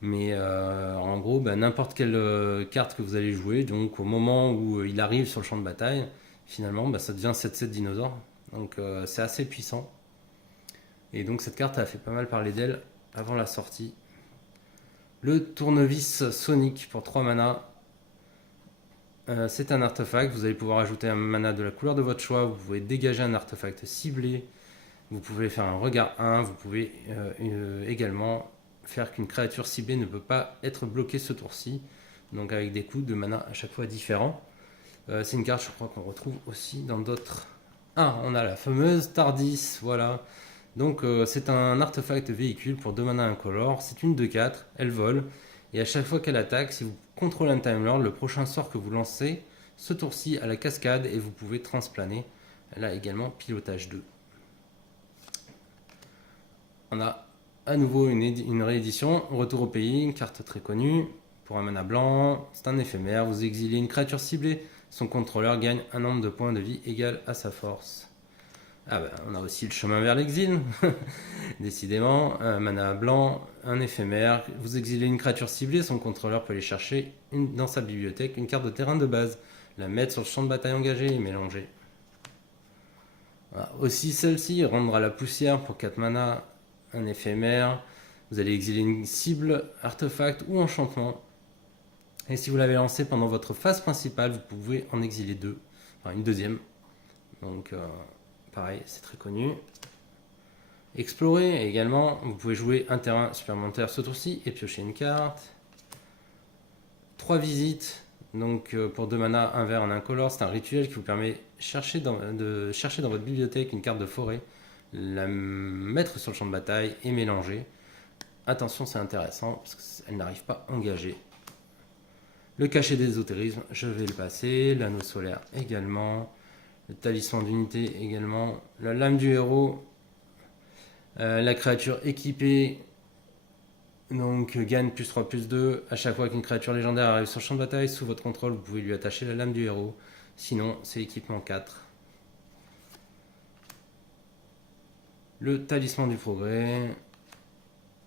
Mais en gros, bah, n'importe quelle carte que vous allez jouer, donc au moment où il arrive sur le champ de bataille, finalement, bah, ça devient 7/7 dinosaure. Donc c'est assez puissant. Et donc cette carte a fait pas mal parler d'elle avant la sortie. Le tournevis sonique pour 3 mana. C'est un artefact, vous allez pouvoir ajouter un mana de la couleur de votre choix, vous pouvez dégager un artefact ciblé, vous pouvez faire un regard 1, vous pouvez également faire qu'une créature ciblée ne peut pas être bloquée ce tour-ci. Donc avec des coûts de mana à chaque fois différents. C'est une carte, je crois, qu'on retrouve aussi dans d'autres. Ah, on a la fameuse Tardis, voilà. Donc c'est un artefact véhicule pour 2 mana incolore. C'est une 2/4, elle vole. Et à chaque fois qu'elle attaque, si vous contrôlez un Time Lord, le prochain sort que vous lancez, ce tour-ci à la cascade et vous pouvez transplaner. Elle a également pilotage 2. On a à nouveau une réédition, Retour au pays, une carte très connue. Pour un mana blanc, c'est un éphémère, vous exilez une créature ciblée, son contrôleur gagne un nombre de points de vie égal à sa force. Ah ben, on a aussi le chemin vers l'exil, décidément, un mana blanc, un éphémère, vous exilez une créature ciblée, son contrôleur peut aller chercher dans sa bibliothèque une carte de terrain de base, la mettre sur le champ de bataille engagé et mélanger. Voilà. Aussi celle-ci, rendre à la poussière pour 4 mana, un éphémère, vous allez exiler une cible, artefact ou enchantement. Et si vous l'avez lancé pendant votre phase principale, vous pouvez en exiler 2, enfin une deuxième. Donc pareil, c'est très connu. Explorer également, vous pouvez jouer un terrain supplémentaire ce tour-ci et piocher une carte. 3 visites, donc pour 2 mana, un vert, un incolore, c'est un rituel qui vous permet de chercher dans votre bibliothèque une carte de forêt, la mettre sur le champ de bataille et mélanger. Attention, c'est intéressant parce qu'elle n'arrive pas engagée. Le cachet d'ésotérisme, je vais le passer. L'anneau solaire également. Le talisman d'unité également. La lame du héros. La créature équipée donc gagne +3/+2. À chaque fois qu'une créature légendaire arrive sur le champ de bataille, sous votre contrôle, vous pouvez lui attacher la lame du héros. Sinon, c'est équipement 4. Le talisman du progrès.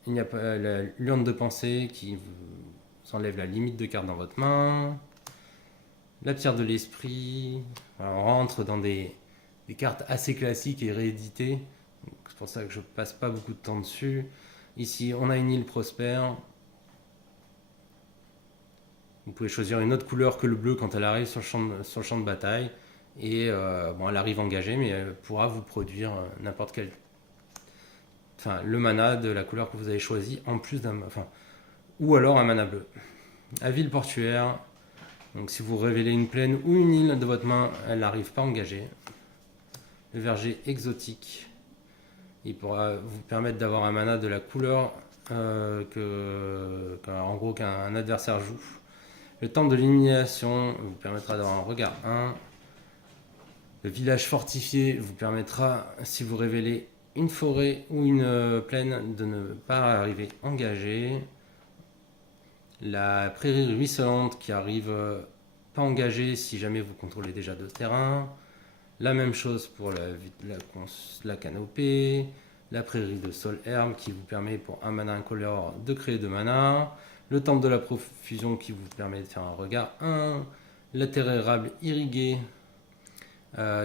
Il n'y a pas la l'urne de pensée qui vous enlève la limite de cartes dans votre main. La pierre de l'esprit. Voilà, on rentre dans des cartes assez classiques et rééditées. C'est pour ça que je passe pas beaucoup de temps dessus. Ici, on a une île prospère. Vous pouvez choisir une autre couleur que le bleu quand elle arrive sur le champ de bataille. Et bon, elle arrive engagée, mais elle pourra vous produire n'importe quel. Enfin, le mana de la couleur que vous avez choisi, en plus d'un. Enfin, ou alors un mana bleu. La ville portuaire. Donc, si vous révélez une plaine ou une île de votre main, elle n'arrive pas engagée. Le verger exotique. Il pourra vous permettre d'avoir un mana de la couleur en gros qu'un adversaire joue. Le temple de l'illumination vous permettra d'avoir un regard 1. Le village fortifié vous permettra, si vous révélez une forêt ou une plaine, de ne pas arriver engagé. La prairie ruisselante qui arrive pas engagée si jamais vous contrôlez déjà 2 terrains. La même chose pour la canopée. La prairie de sol herbe qui vous permet pour un mana incolore de créer 2 mana. Le temple de la profusion qui vous permet de faire un regard 1. La terre érable irriguée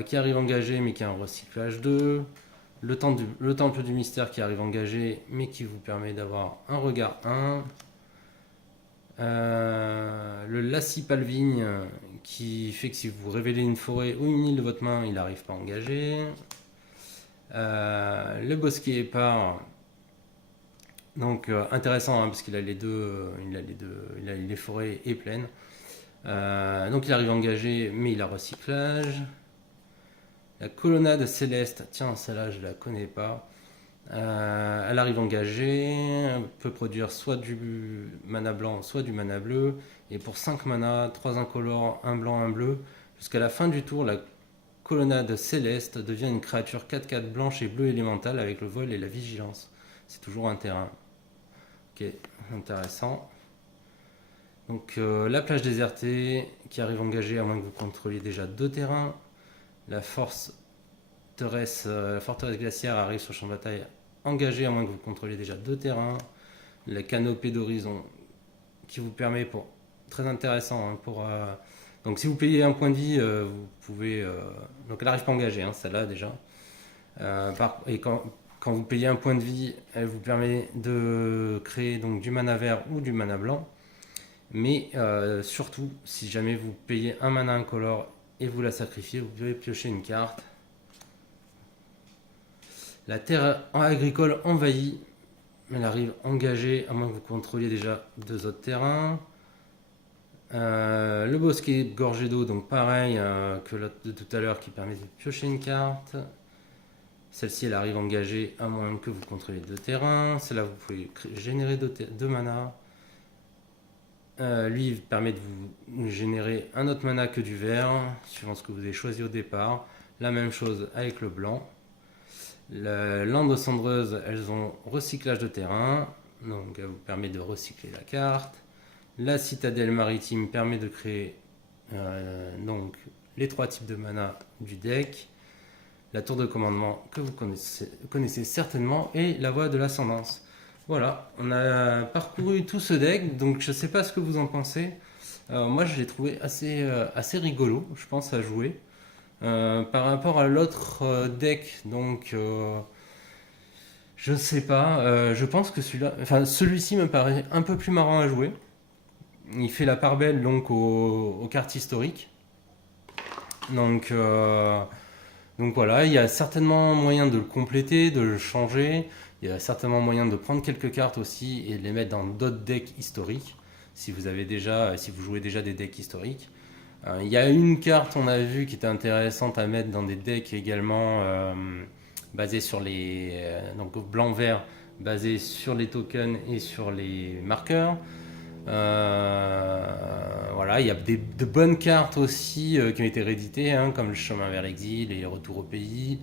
qui arrive engagé mais qui a un recyclage 2. Le temple du mystère qui arrive engagé mais qui vous permet d'avoir un regard 1. Le lacis palvigne qui fait que si vous révélez une forêt ou une île de votre main, il n'arrive pas engagé. Le bosquet épars, donc intéressant parce qu'il a les deux, il a les forêts et plaines. Donc il arrive engagé mais il a recyclage. La colonnade céleste, tiens celle-là je la connais pas. Elle arrive engagée, elle peut produire soit du mana blanc, soit du mana bleu. Et pour 5 mana, 3 incolores, 1 blanc, 1 bleu, jusqu'à la fin du tour, la colonnade céleste devient une créature 4/4 blanche et bleue élémentale avec le vol et la vigilance. C'est toujours un terrain. Ok, intéressant. Donc la plage désertée qui arrive engagée à moins que vous contrôliez déjà 2 terrains. La forteresse glaciaire arrive sur le champ de bataille engagée à moins que vous contrôliez déjà 2 terrains. La canopée d'horizon qui vous permet très intéressant donc si vous payez un point de vie vous pouvez donc elle n'arrive pas engagée celle-là déjà et quand vous payez un point de vie elle vous permet de créer donc du mana vert ou du mana blanc, mais surtout si jamais vous payez un mana incolore et vous la sacrifiez, vous pouvez piocher une carte. La terre agricole envahie, Elle arrive engagée, à moins que vous contrôliez déjà 2 autres terrains. Le bosquet gorgé d'eau, donc pareil que l'autre de tout à l'heure qui permet de piocher une carte. Celle-ci, elle arrive engagée à moins que vous contrôliez 2 terrains. Celle-là, vous pouvez générer 2 mana. Lui, il permet de vous générer un autre mana que du vert, suivant ce que vous avez choisi au départ. La même chose avec le blanc. La lande cendreuse, elles ont recyclage de terrain, donc elle vous permet de recycler la carte. La citadelle maritime permet de créer donc les 3 types de mana du deck. La tour de commandement que vous connaissez certainement et la voie de l'ascendance. Voilà, on a parcouru tout ce deck, donc je ne sais pas ce que vous en pensez. Moi, je l'ai trouvé assez rigolo, je pense, à jouer. Par rapport à l'autre deck, donc je sais pas. Je pense que celui-ci me paraît un peu plus marrant à jouer. Il fait la part belle donc aux cartes historiques. Donc, donc voilà, il y a certainement moyen de le compléter, de le changer. Il y a certainement moyen de prendre quelques cartes aussi et de les mettre dans d'autres decks historiques. Si vous jouez déjà des decks historiques. Il y a une carte, on a vu, qui était intéressante à mettre dans des decks également basés sur donc blanc-vert, basé sur les tokens et sur les marqueurs. Voilà, il y a de bonnes cartes aussi qui ont été rééditées, hein, comme le chemin vers l'exil et les retours au pays,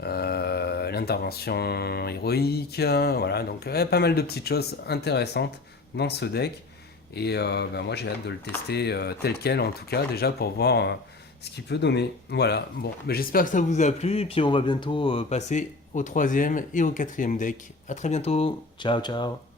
l'intervention héroïque. Voilà, donc pas mal de petites choses intéressantes dans ce deck. Et moi j'ai hâte de le tester tel quel en tout cas déjà pour voir ce qu'il peut donner. Voilà, bon, j'espère que ça vous a plu et puis on va bientôt passer au 3e et au 4e deck. A très bientôt, ciao ciao.